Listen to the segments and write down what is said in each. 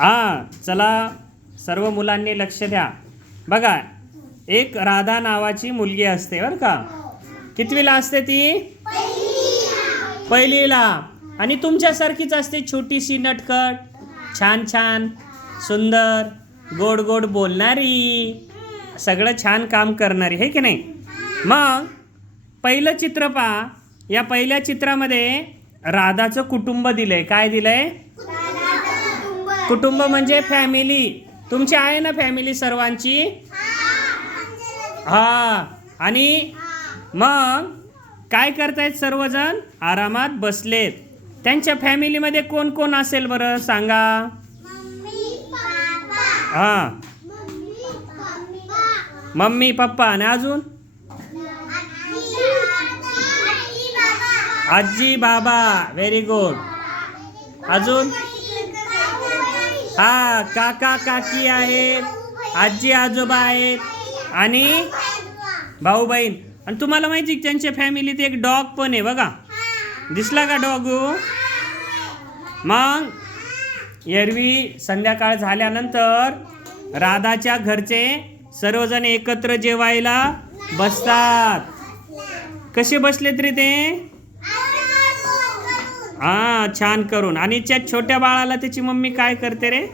हा चला सर्व मुलांनी लक्ष द्या. बघा एक राधा नावाची मुलगी असते बरं का? कितवीला असते ती? पहिलीला. आणि तुमच्यासारखीच असते छोटीशी नटखट छान छान सुंदर गोड गोड बोलणारी सगळं छान काम करणारी हे की नाही? मग पहिलं चित्र पहा. या पहिल्या चित्रामध्ये राधाचं कुटुंब दिलंय. काय दिलंय? कुटुंब म्हणजे फॅमिली तुमची आहे ना फॅमिली सर्वांची? हा. आणि मग काय करतायत सर्वजण? आरामात बसलेत. त्यांच्या फॅमिलीमध्ये कोण कोण असेल बरं? सांगा. हा. मम्मी पप्पा आणि अजून? आजी बाबा. व्हेरी गुड अजून? हा काका काकी आहेत आजी आजोबा आहेत आणि भाऊ बहीण. आणि तुम्हाला माहिती आहे त्यांच्या फॅमिलीत एक डॉग पण आहे बघा. दिसला का डॉग हो? मग एरवी संध्याकाळ झाल्यानंतर राधाच्या घरचे सर्वजण एकत्र जेवायला बसतात. कसे बसले तरी ते? हा छान करून. आणि त्या छोट्या बाळाला त्याची मम्मी काय करते रे?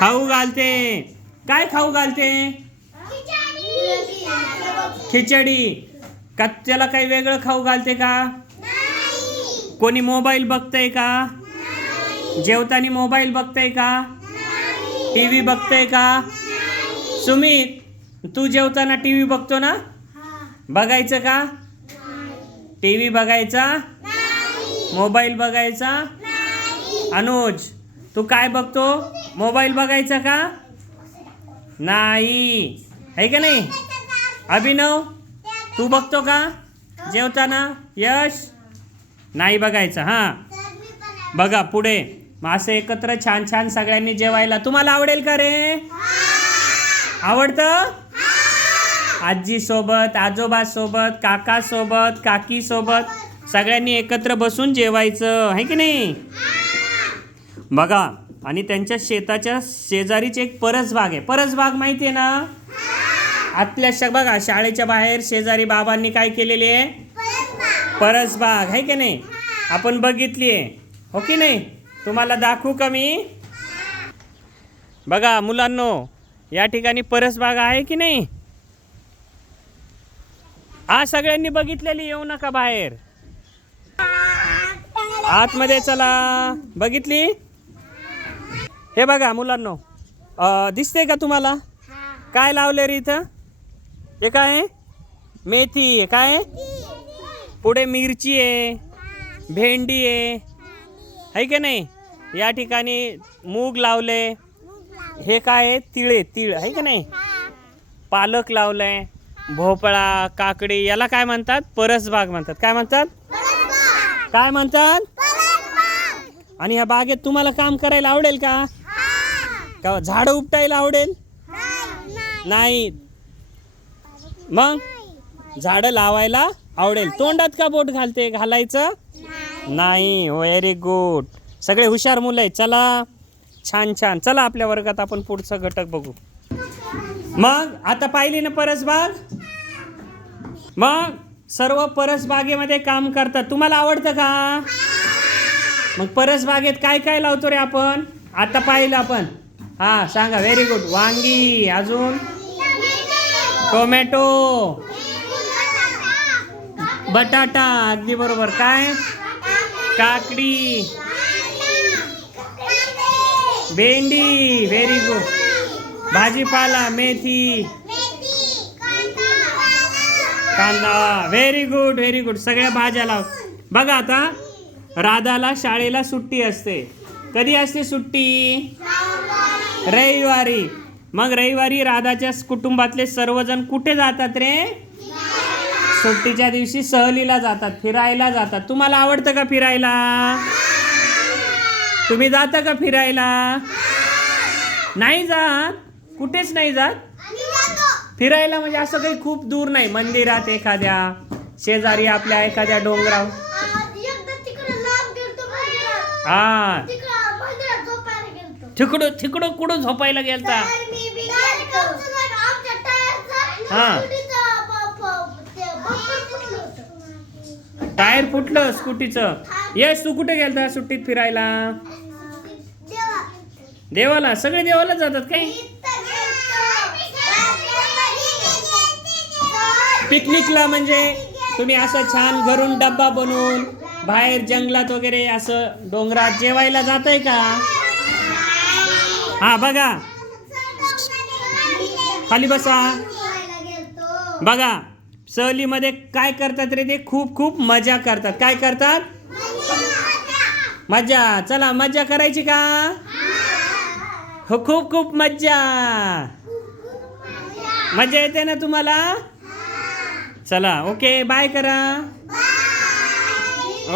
खाऊ घालते. काय खाऊ घालते? खिचडी. का त्याला काही वेगळं खाऊ घालते का? कोणी मोबाईल बघतंय का? जेवताना मोबाईल बघतंय का? टी व्ही बघतंय का? सुमित तू जेवताना टी व्ही बघतो ना? बघायचं का? टी व्ही बघायचा? मोबाईल बघायचा? अनुज तू काय बघतो? मोबाईल बघायचा का? नाही. आहे का नाही? अभिनव तू बघतो का? जेवताना? यश? नाही बघायचं हां. बघा पुढे. मग असं एकत्र छान छान सगळ्यांनी जेवायला. तुम्हाला आवडेल का रे? आवडतं? आजी सोबत आजोबा सोबत काका सोबत काकी सोबत सगळ्यांनी एकत्र बसून जेवायचं आहे की नाही? बघा आणि त्यांच्या शेताच्या शेजारीच एक परसबाग आहे. परसबाग माहिती आहे ना? आतल्या श बघा शाळेच्या बाहेर शेजारी बाबांनी काय केलेली आहे? परसबाग आहे की नाही? आपण बघितली आहे. हो की नाही? तुम्हाला दाखवू का मी? बघा मुलांनो या ठिकाणी परसबाग आहे की नाही? हा सगळ्यांनी बघितलेली येऊ नका बाहेर. आतमध्ये चला. बघितली? हे बघा मुलांनो. दिसते का तुम्हाला? काय लावले रे इथं? हे काय? आहे मेथी आहे. काय? आहे? पुढे मिरची आहे. भेंडी आहे. है की नाही? या ठिकाणी मूग लावले हे काय आहे? तिळे तीळ. आहे का नाही? पालक लावलंय. भोपळा काकडी याला काय म्हणतात? परसबाग म्हणतात. काय म्हणतात? काय म्हणतात? आणि ह्या बागेत तुम्हाला काम करायला आवडेल का? का झाडं उपटायला आवडेल? नाही मग? झाडं लावायला आवडेल. तोंडात का बोट घालते? घालायचं? नाही. व्हेरी गुड सगळे हुशार मुलं आहेत. चला. छान छान. चला आपल्या वर्गात आपण पुढचं घटक बघू. मग? आता पाहिली ना परसबाग मग? सर्व परसबागेमध्ये काम करतात. तुम्हाला आवडतं का? मग परसबागेत काय काय लावतो रे आपण? आता पाहिलं आपण. हा सांगा. व्हेरी गुड वांगी अजून? टोमॅटो. बटाटा अगदी बरोबर. काय? काकडी. भेंडी. व्हेरी गुड भाजीपाला मेथी. कांदा. व्हेरी गुड व्हेरी गुड सगळ्या भाज्या लाव. बघा आता राधाला शाळेला सुट्टी असते. कधी असते सुट्टी? रविवारी. मग रविवारी राधाच्या कुटुंबातले सर्वजण कुठे जातात रे? सुट्टीच्या दिवशी सहलीला जातात फिरायला जातात. तुम्हाला आवडतं का फिरायला? तुम्ही जाता का फिरायला? नाही जात. कुठेच नाही जात. फिरायला म्हणजे असं काही खूप दूर नाही. मंदिरात एखाद्या शेजारी आपल्या एखाद्या डोंगरावर. हा. तिकडं तिकडं कुठं झोपायला गेलता? हा. टायर फुटलं स्कूटीचं. यश तू कुठे गेलता सुट्टीत फिरायला? देवाला. सगळे देवाला जातात काय? पिकनिकला म्हणजे तुम्ही असं छान घरून डब्बा बनवून बाहेर जंगलात वगैरे असं डोंगरात जेवायला जात आहे का? हा बघा. खाली बसा. बघा सहलीमध्ये काय करतात रे ते? खूप खूप मजा करतात. काय करतात? मजा चला मजा करायची का? हो खूप खूप मज्जा. मजा येते ना तुम्हाला? चला ओके बाय करा.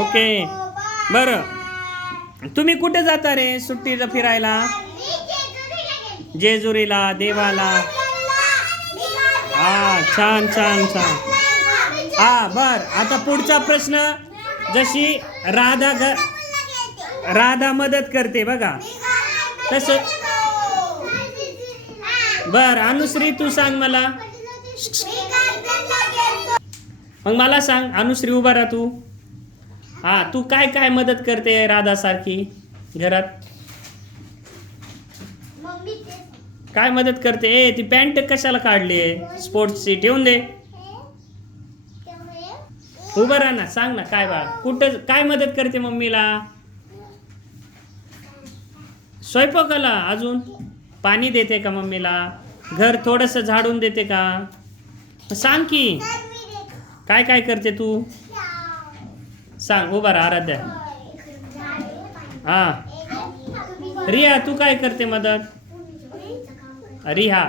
ओके बरं. तुम्ही कुठे जाता रे सुट्टीला फिरायला? जेजुरीला देवाला. हा छान छान छान. हा बर. आता पुढचा प्रश्न. जशी राधा ग राधा मदत करते बघा. तसं बर अनुश्री तू सांग मला. मग मला सांग अनुश्री उभा राहा तू. हा तू काय काय मदत करते राधा सारखी घरात काय मदत करते? ए ती पॅन्ट कशाला काढली आहे? स्पोर्ट्सची ठेवून दे. उभं राहा ना सांग ना काय बाळ कुठं काय मदत करते मम्मीला? स्वयंपाकाला अजून? पाणी देते का मम्मीला? घर थोडंसं झाडून देते का? सांग की. काय काय करते तू? सांग उभा राहा आराध्या. हा. रिया तू काय करते मदत? रिहा.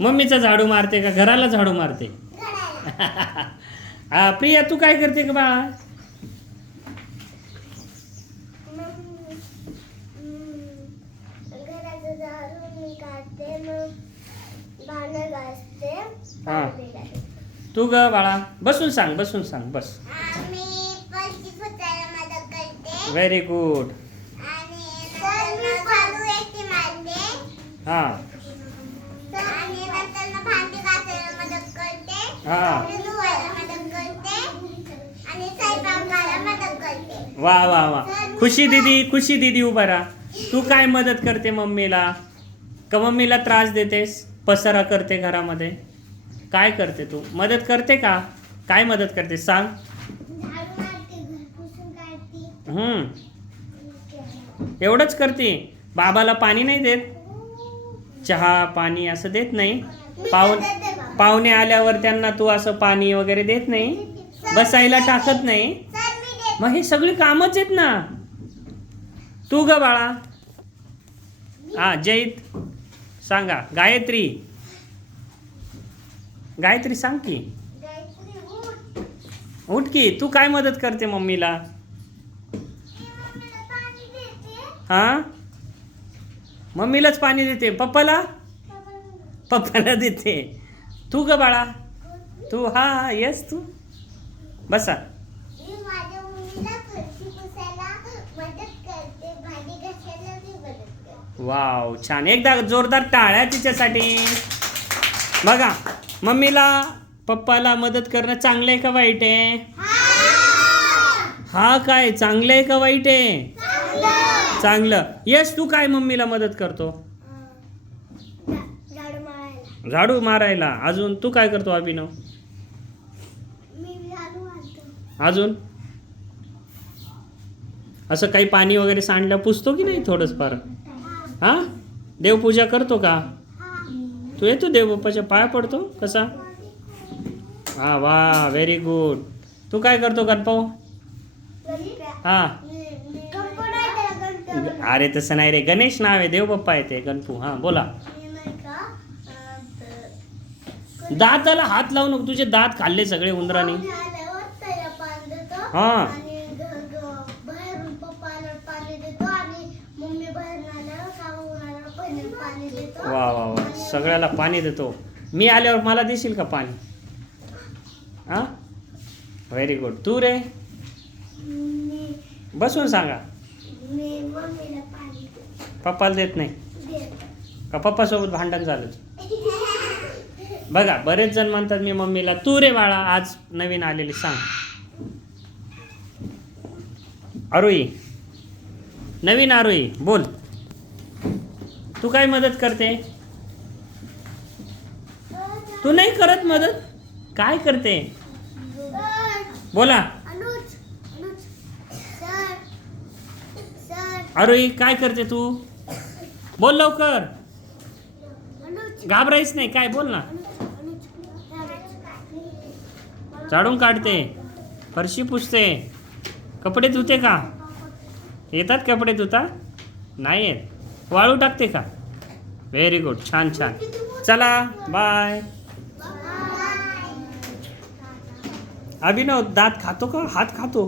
मम्मीचा झाडू मारते का? घराला झाडू मारते? हा प्रिया तू काय करते का बाळा घराचं मग हा. तू ग बाळा बसून सांग बसून सांग बस. आम्ही फरशी पुसायला मदत करते. व्हेरी गुड आणि नंतर झाडू येते मारते हा. आणि नंतर ना भांडी घासायला मदत करते. हा. कपडे धुवायला मदत करते. आणि स्वयंपाकाला मदत करते. वा वा वा. खुशी दीदी खुशी दीदी उभा राहा. तू काय मदत करते मम्मीला? का मम्मीला त्रास देतेस? पसारा करते घरामध्ये. काय करते तू? मदत करते का? काय मदत करते? सांग. हम्म. एवढंच करते. बाबाला पाणी नाही देत. चहा पाणी असं देत नाही. पाहून पाहुणे आल्यावर त्यांना तू असं पाणी वगैरे देत नाही. बसायला टाकत नाही. मग हे सगळी कामच आहेत ना. तू ग बाळा. हा जैत सांगा. गायत्री. गायत्री सांग की. उठ. की. तू काय मदत करते मम्मीला? हा? मम्मीलाच पाणी देते. पप्पाला? पप्पाला देते. तू ग बाळा. तू हा येस तू. बसा मी माझ्या मम्मीला फरशी पुसायला मदत करते भांडी घासायला मी मदत करते वाव छान. एकदा जोरदार टाळ्या तिच्यासाठी. बघा मम्मीला पप्पाला मदत करणं चांगलं आहे का वाईट आहे? हा काय चांगलं आहे का वाईट आहे? चांगलं. यश तू काय मम्मीला मदत करतो? झाडू मारायला. अजून तू काय करतो अभिनव? अजून? असं काही पाणी वगैरे सांडलं पुसतो की नाही थोडंच फार हा? देवपूजा करतो का? तू येतो देवबाप्पाच्या पाया पडतो? कसा? हा वा व्हेरी गुड तू काय करतो गणपाऊ हा. अरे तसं नाही रे. गणेश नाव आहे देवबाप्पा आहे ते गणपू. हा बोला. दाताला हात लावू नको तुझे दात खाल्ले सगळे उंदराने. हा. बाहेरून पप्पाला पाणी देतो आणि मम्मी बाहेर आल्यावर कामा आल्यावर पहिले पाणी देतो वा वा वा. सगळ्याला पाणी देतो. मी आल्यावर मला देशील का पाणी? हां? व्हेरी गुड तू रे? बसून सांगा. पप्पाला देत नाही. का पप्पासोबत भांडण झालं बघा बरेच जण म्हणतात मी मम्मीला तू रे बाळा आज नवीन आलेली सांग. आरोही नवीन आरोई बोल. तू काय मदत करते? तू नाही करत मदत? काय करते? बोला. अरे काय करते तू? बोल लवकर. घाबरायच नाही काय? बोल ना. झाडून काढते. फरशी पुसते. कपडे धुते का? येतात कपडे धुता? नाही येत. वाळू टाकते का? व्हेरी गुड छान छान. चला बाय अभिनव दात खातो का? हात खातो?